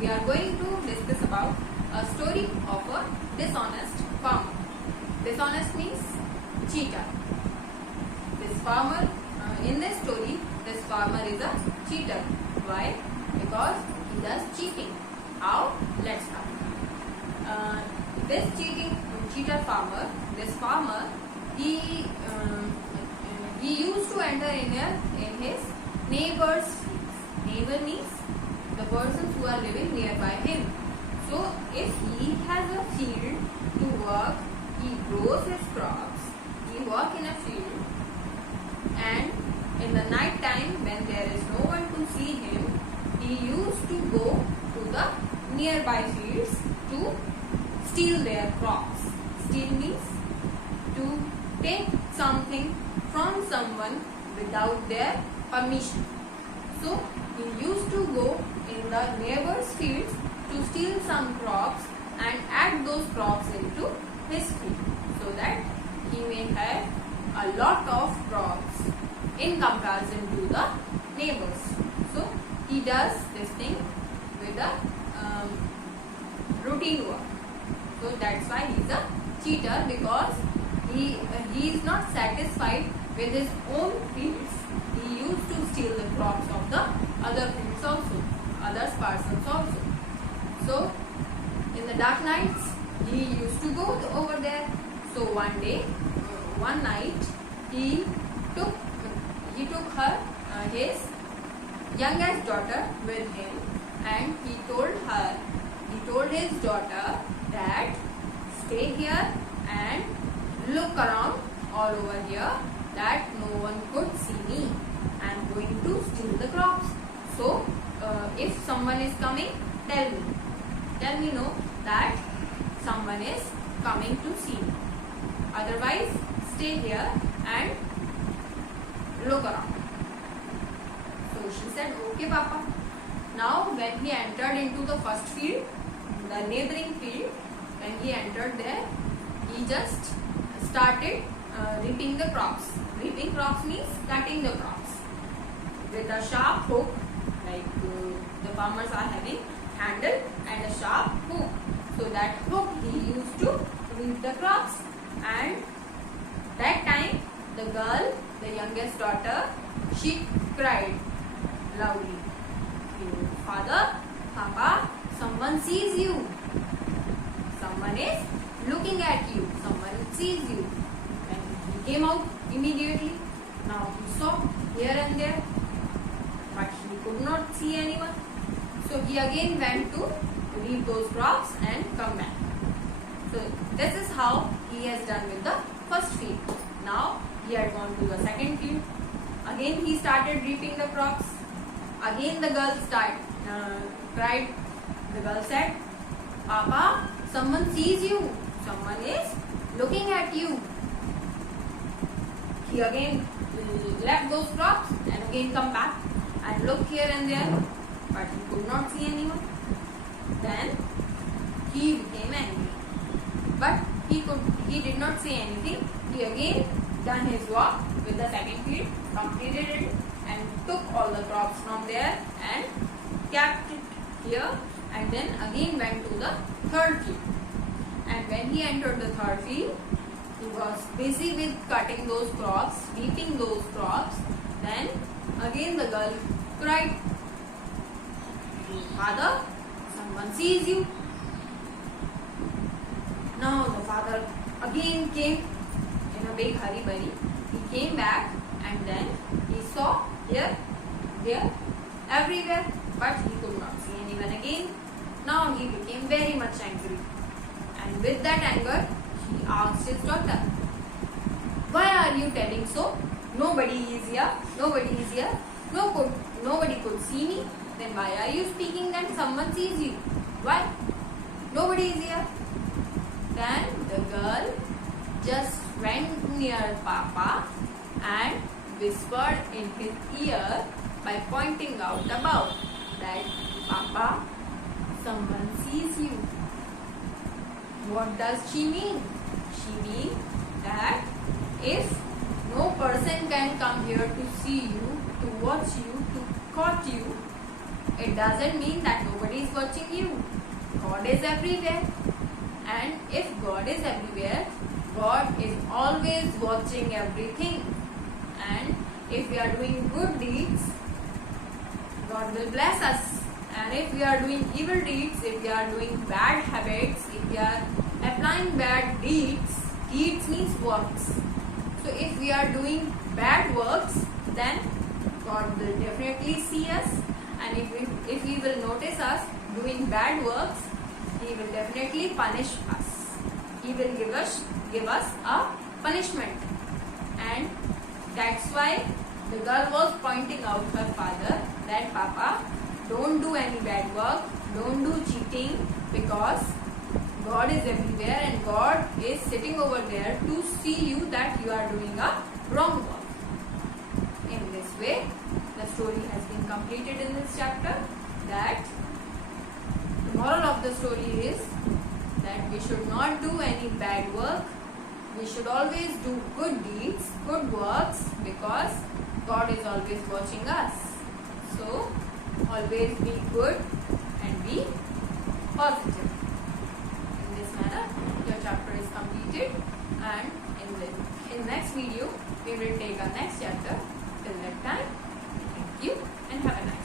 we are going to discuss about a story of a dishonest farmer. Dishonest means cheater. This farmer, in this story, this farmer is a cheater. Why? Because he does cheating. How? Let's start. This cheater farmer, this farmer, he used to enter in his neighbor's fields. Neighbor means the persons who are living nearby him. So if he has a field to work, he grows his crops, he work in a field, and in the night time when there is no one to see him, he used to go to the nearby fields to steal their crops. Steal means to take something from someone without their permission. So he used to go in the neighbor's fields to steal some crops and add those crops into his field so that he may have a lot of crops in comparison to the neighbors. So he does this thing with a routine work. So that's why he is a cheater, because he is not satisfied with his own fields. He used to steal the crops of the other fields also, other persons also. So in the dark nights he used to go over there. So one night he took his youngest daughter with him, and he told his daughter that stay here and look around all over here, that no one could see me. I am going to steal the crops. So if someone is coming, tell me no that someone is coming to see me. Otherwise, stay here and look around. So she said, okay Papa. Now when he entered into the first field, the neighboring field, when he entered there, he just started reaping the crops. Reaping crops means cutting the crops with a sharp hook, like the farmers are having handle and a sharp hook. So that hook he used to reap the crops. And that time the girl, the youngest daughter, she cried loudly, Father, Papa, someone sees you. Someone is looking at you. Someone sees you. And he came out immediately. Now he saw here and there, but he could not see anyone. So he again went to reap those crops and come back. So this is how he has done with the first field. Now he had gone to the second field. Again he started reaping the crops. Again the girl cried. The girl said, Papa, someone sees you. Someone is looking at you. He again left those crops and again come back and look here and there, but he could not see anyone. Then he became angry, but he did not say anything. He again done his work with the second field, completed it, and took all the crops from there and kept it here, and then again went to the third field. And when he entered the third field, he was busy with cutting those crops, reaping those crops. Then again the girl cried, Father, someone sees you. Now the father again came in a big hurry. He came back and then he saw here, there, everywhere, but he could not see anyone again. Now he became very much angry, and with that anger he asked his daughter, why are you telling so? Nobody is here. Nobody could see me. Then why are you speaking that someone sees you? Why? Nobody is here. Then the girl just went near Papa and whispered in his ear by pointing out above that, Papa, someone sees you. What does she mean? She means that if no person can come here to see you, to watch you, to caught you, it doesn't mean that nobody is watching you. God is everywhere. And if God is everywhere, God is always watching everything. And if we are doing good deeds, God will bless us. And if we are doing evil deeds, if we are doing bad habits, if we are applying bad deeds, deeds means works. So if we are doing bad works, then God will definitely see us. And if He will notice us doing bad works, He will definitely punish us. He will give us a punishment. And that's why the girl was pointing out her father that, Papa, don't do any bad work, don't do cheating, because God is everywhere and God is sitting over there to see you that you are doing a wrong work. In this way, the story has been completed in this chapter. That the moral of the story is that we should not do any bad work. We should always do good deeds, good works, because God is always watching us. So, always be good and be positive. In this manner, your chapter is completed, and in next video, we will take our next chapter. Till that time, thank you and have a nice day.